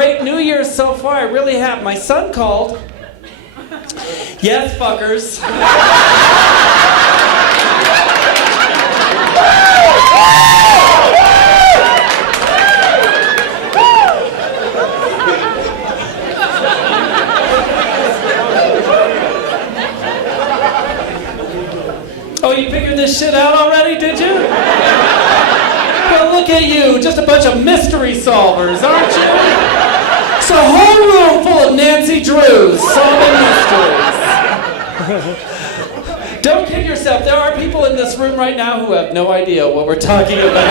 great New Year so far. I really have. My son called. Yes, fuckers. Oh, you figured this shit out already, did you? Well, look at you, just a bunch of mystery solvers, aren't you? It's a whole room full of Nancy Drews solving mysteries. Don't kid yourself, there are people in this room right now who have no idea what we're talking about.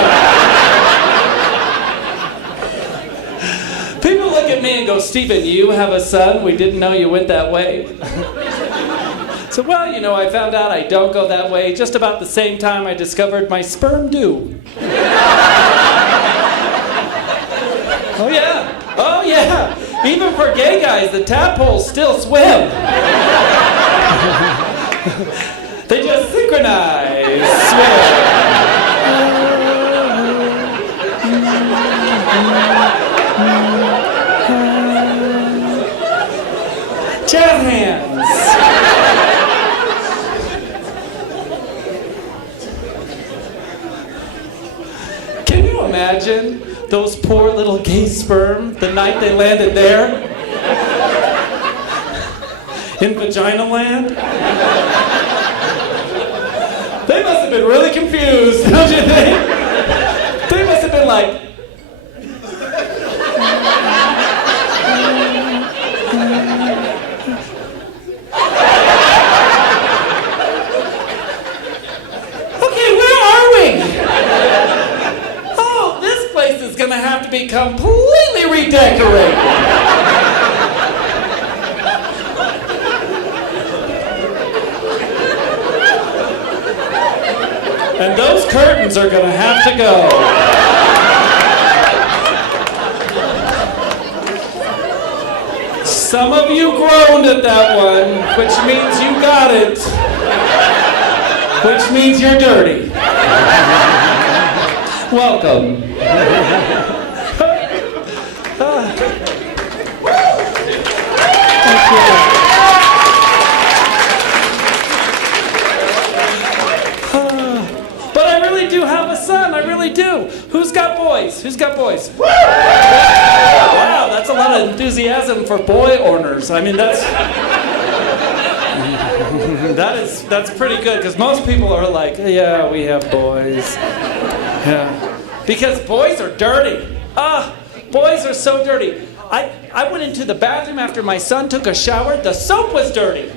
People look at me and go, Stephen, you have a son? We didn't know you went that way. So, well, you know, I found out I don't go that way just about the same time I discovered my sperm do. Oh, yeah. Oh, yeah. Even for gay guys, the tadpoles still swim. They just synchronize swim. Jazz hands. Can you imagine those poor little gay sperm the night they landed there? In Vagina Land? They must have been really confused, don't you think? They must have been like, gonna have to be completely redecorated. And those curtains are gonna have to go. Some of you groaned at that one, which means you got it. Which means you're dirty. Welcome. But I really do have a son, I really do. Who's got boys? Who's got boys? Wow, that's a lot of enthusiasm for boy owners. I mean, that's pretty good, because most people are like, yeah, we have boys. Yeah. Because boys are dirty. Boys are so dirty. I went into the bathroom after my son took a shower. The soap was dirty.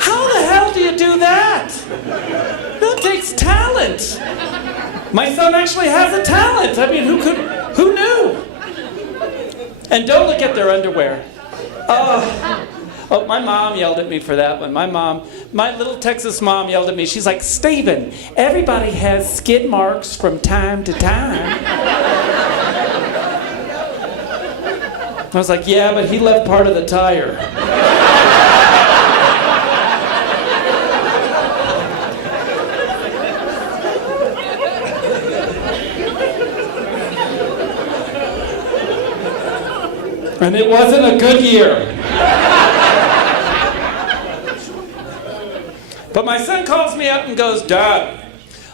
How the hell do you do that? That takes talent. My son actually has a talent. I mean, who knew? And don't look at their underwear. Oh, my mom yelled at me for that one. My little Texas mom yelled at me. She's like, Stephen, everybody has skid marks from time to time. I was like, yeah, but he left part of the tire. And it wasn't a good year. But my son calls me up and goes, Dad,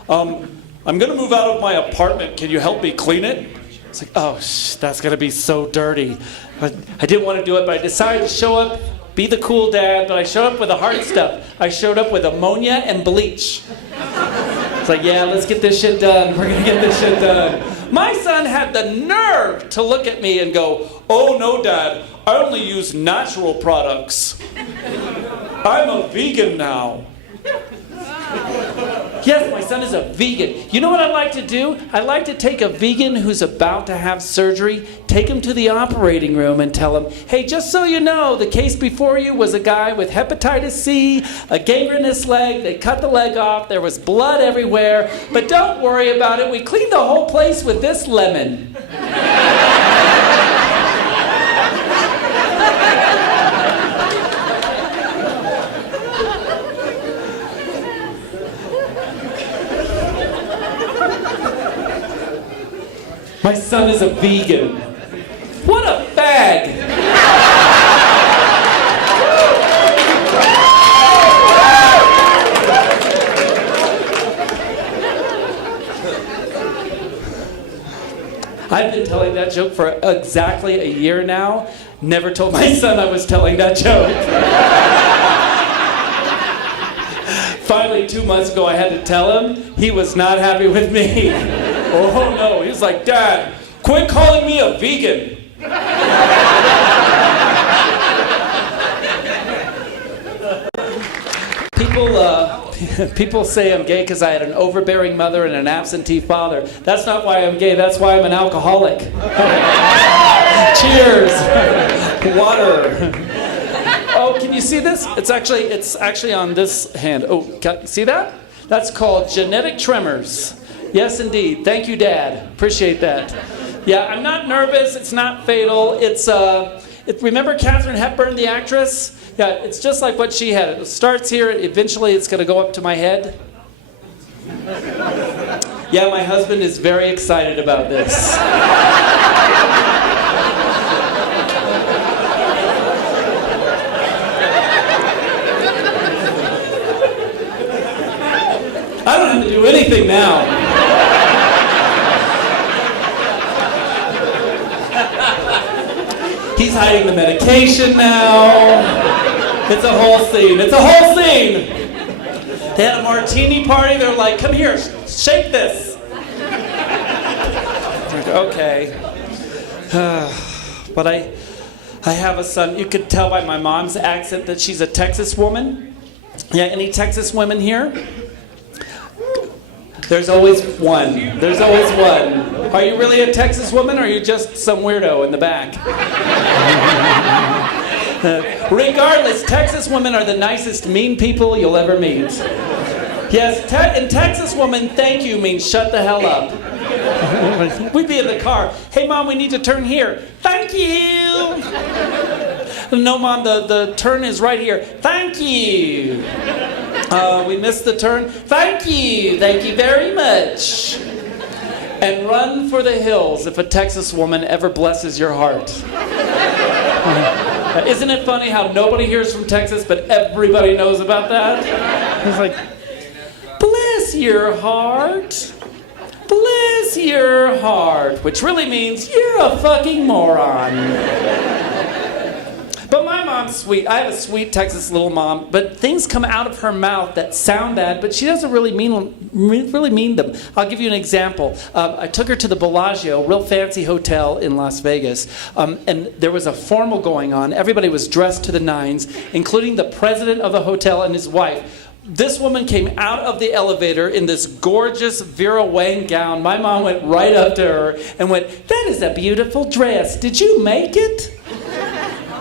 I'm going to move out of my apartment. Can you help me clean it? It's like, oh, that's going to be so dirty. I didn't want to do it, but I decided to show up, be the cool dad, but I showed up with the hard stuff. I showed up with ammonia and bleach. It's like, yeah, let's get this shit done. We're going to get this shit done. My son had the nerve to look at me and go, oh, no, Dad, I only use natural products. I'm a vegan now. Yes, my son is a vegan. You know what I like to do? I like to take a vegan who's about to have surgery, take him to the operating room and tell him, hey, just so you know, the case before you was a guy with hepatitis C, a gangrenous leg, they cut the leg off, there was blood everywhere, but don't worry about it, we cleaned the whole place with this lemon. My son is a vegan. What a fag! I've been telling that joke for exactly a year now. Never told my son I was telling that joke. Finally, 2 months ago, I had to tell him. He was not happy with me. Oh no, he was like, Dad, quit calling me a vegan. People say I'm gay because I had an overbearing mother and an absentee father. That's not why I'm gay, that's why I'm an alcoholic. Cheers. Water. Oh, can you see this? It's actually on this hand. Oh, see that? That's called genetic tremors. Yes, indeed. Thank you, Dad. Appreciate that. Yeah, I'm not nervous. It's not fatal. Remember Katharine Hepburn, the actress? Yeah, it's just like what she had. It starts here. Eventually, it's going to go up to my head. Yeah, my husband is very excited about this. I don't have to do anything now. He's hiding the medication now. It's a whole scene. It's a whole scene. They had a martini party. They're like, come here, shake this. Okay. But I have a son. You could tell by my mom's accent that she's a Texas woman. Yeah, any Texas women here? There's always one. There's always one. Are you really a Texas woman or are you just some weirdo in the back? Regardless, Texas women are the nicest mean people you'll ever meet. Yes, in Texas woman, thank you means shut the hell up. We'd be in the car. Hey, Mom, we need to turn here. Thank you. No, Mom, the turn is right here. Thank you. We missed the turn. Thank you. Thank you very much. And run for the hills if a Texas woman ever blesses your heart. Isn't it funny how nobody hears from Texas, but everybody knows about that? It's like, bless your heart. Bless your heart. Which really means you're a fucking moron. But my mom's sweet. I have a sweet Texas little mom, but things come out of her mouth that sound bad, but she doesn't really mean them. I'll give you an example. I took her to the Bellagio, real fancy hotel in Las Vegas, and there was a formal going on. Everybody was dressed to the nines, including the president of the hotel and his wife. This woman came out of the elevator in this gorgeous Vera Wang gown. My mom went right up to her and went, "That is a beautiful dress. Did you make it?"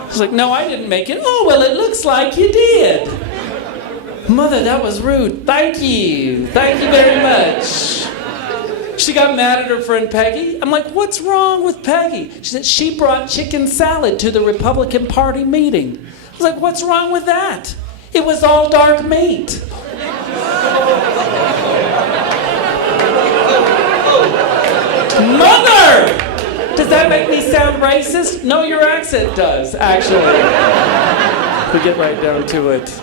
She's like, "No, I didn't make it." "Oh, well, it looks like you did." "Mother, that was rude." "Thank you. Thank you very much." She got mad at her friend Peggy. I'm like, "What's wrong with Peggy?" She said, "She brought chicken salad to the Republican Party meeting." I was like, "What's wrong with that?" "It was all dark meat." Mother! Does that make me sound racist? No, your accent does, actually. We get right down to it.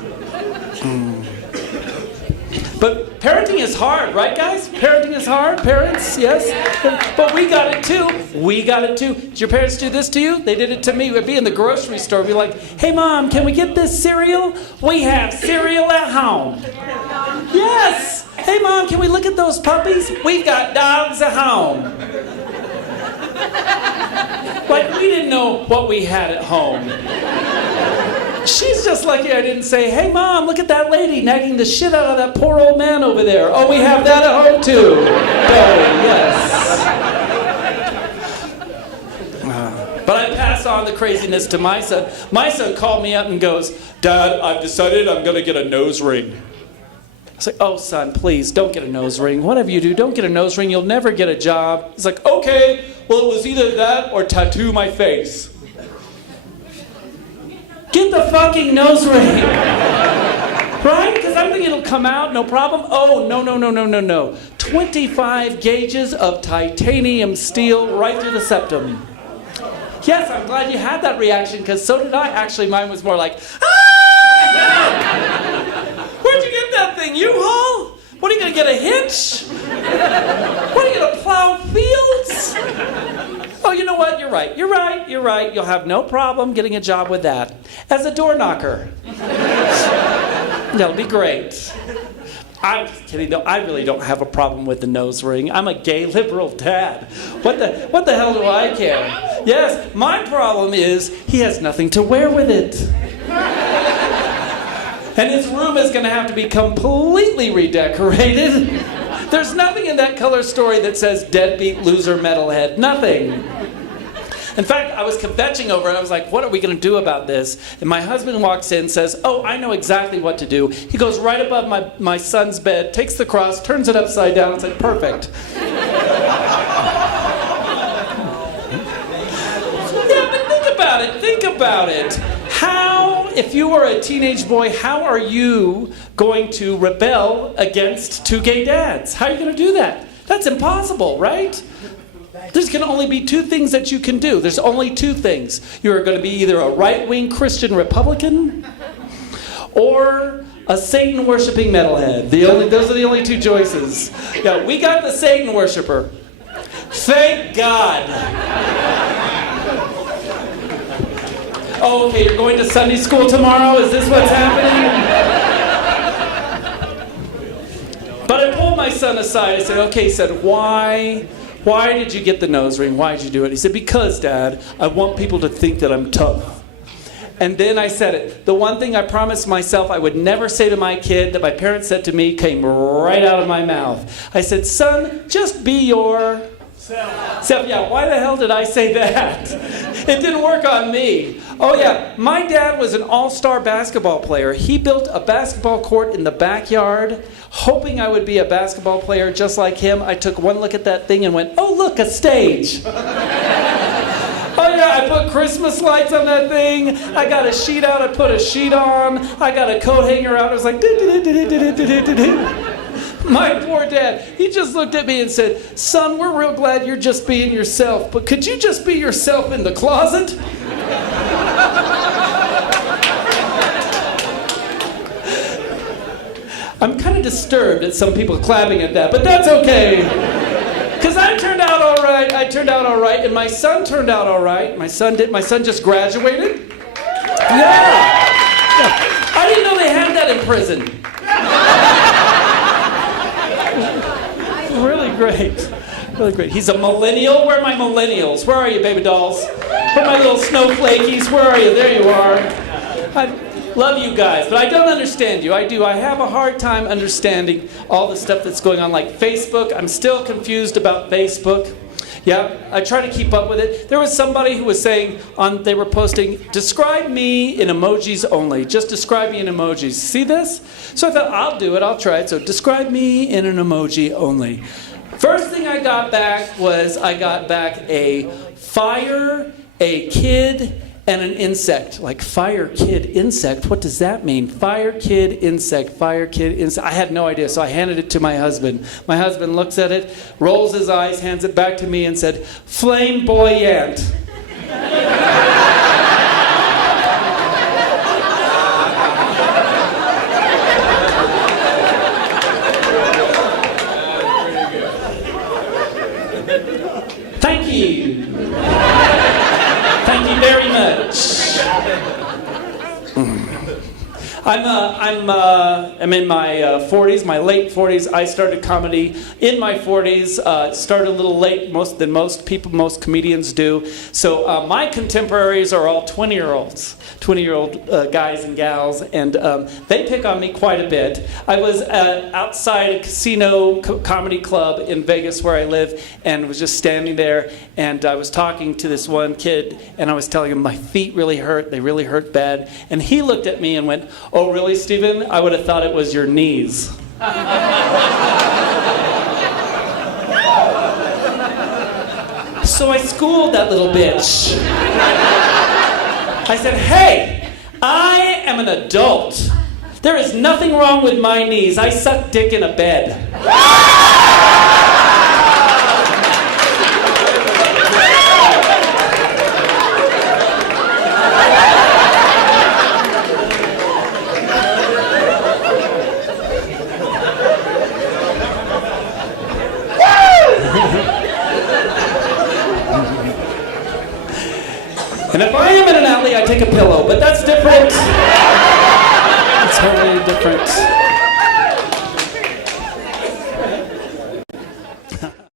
But parenting is hard, right, guys? Parenting is hard, parents, yes? But we got it too. We got it too. Did your parents do this to you? They did it to me. We'd be in the grocery store, be like, "Hey, Mom, can we get this cereal? We have cereal at home." "Yes." "Hey, Mom, can we look at those puppies? We've got dogs at home." Like, we didn't know what we had at home. She's just lucky I didn't say, "Hey, Mom, look at that lady nagging the shit out of that poor old man over there. Oh, we have that at home, too." Darling, yes. But I pass on the craziness to my son. My son called me up and goes, "Dad, I've decided I'm going to get a nose ring." I was like, "Oh, son, please, don't get a nose ring. Whatever you do, don't get a nose ring. You'll never get a job." He's like, "Okay, well, it was either that or tattoo my face." Get the fucking nose ring. Right? Because I'm thinking it'll come out, no problem. Oh, no. 25 gauges of titanium steel right through the septum. Yes, I'm glad you had that reaction, because so did I. Actually, mine was more like, ah! Where'd you get that thing, U-Haul? What, are you going to get a hitch? What, are you going to plow fields? Oh, you know what? You're right. You'll have no problem getting a job with that. As a door knocker. That'll be great. I'm just kidding, though. I really don't have a problem with the nose ring. I'm a gay liberal dad. What the hell do I care? Yes, my problem is he has nothing to wear with it. And his room is going to have to be completely redecorated. There's nothing in that color story that says deadbeat loser metalhead. Nothing. In fact, I was kvetching over it. I was like, what are we going to do about this? And my husband walks in and says, oh, I know exactly what to do. He goes right above my son's bed, takes the cross, turns it upside down, and said, perfect. Yeah, but think about it. How, if you were a teenage boy, how are you going to rebel against two gay dads? How are you going to do that? That's impossible, right? There's going to only be two things that you can do. There's only two things. You're going to be either a right-wing Christian Republican or a Satan-worshipping metalhead. Those are the only two choices. Yeah, we got the Satan worshiper. Thank God. Oh, okay, you're going to Sunday school tomorrow? Is this what's happening? But I pulled my son aside. I said, okay, he said, why did you get the nose ring? Why did you do it? He said, because, Dad, I want people to think that I'm tough. And then I said it. The one thing I promised myself I would never say to my kid that my parents said to me came right out of my mouth. I said, son, just be your self. Yeah, why the hell did I say that? It didn't work on me. Oh yeah, my dad was an all-star basketball player. He built a basketball court in the backyard, hoping I would be a basketball player just like him. I took one look at that thing and went, oh look, a stage. Oh yeah, I put Christmas lights on that thing. I got a sheet out, I put a sheet on. I got a coat hanger out, I was like, my poor dad, he just looked at me and said, son, we're real glad you're just being yourself, but could you just be yourself in the closet? I'm kind of disturbed at some people clapping at that, but that's okay. Because I turned out all right, and my son turned out all right. My son just graduated. Yeah. I didn't know they had that in prison. Really great. Really great. He's a millennial. Where are my millennials? Where are you, baby dolls? Where are my little snowflakies? Where are you? There you are. I love you guys, but I don't understand you. I do. I have a hard time understanding all the stuff that's going on, like Facebook. I'm still confused about Facebook. Yeah, I try to keep up with it. There was somebody who was saying, they were posting, describe me in emojis only. Just describe me in emojis. See this? So I thought, I'll do it. I'll try it. So describe me in an emoji only. First thing I got back was a fire, a kid, and an insect. Like fire, kid, insect. What does that mean? Fire, kid, insect. Fire, kid, insect. I had no idea, so I handed it to my husband. My husband looks at it, rolls his eyes, hands it back to me and said, flamboyant. Thank you. Thank you very much. I'm in my 40s, my late 40s. I started comedy in my 40s. Started a little late than most comedians do. So my contemporaries are all 20-year-olds. 20-year-old guys and gals, and they pick on me quite a bit. I was outside a casino comedy club in Vegas where I live, and was just standing there, and I was talking to this one kid, and I was telling him my feet really hurt, they really hurt bad, and he looked at me and went, oh really, Stephen? I would have thought it was your knees. So I schooled that little bitch. I said, hey, I am an adult. There is nothing wrong with my knees. I suck dick in a bed. And if I am in an alley, I take a pillow, but that's different. It's totally different.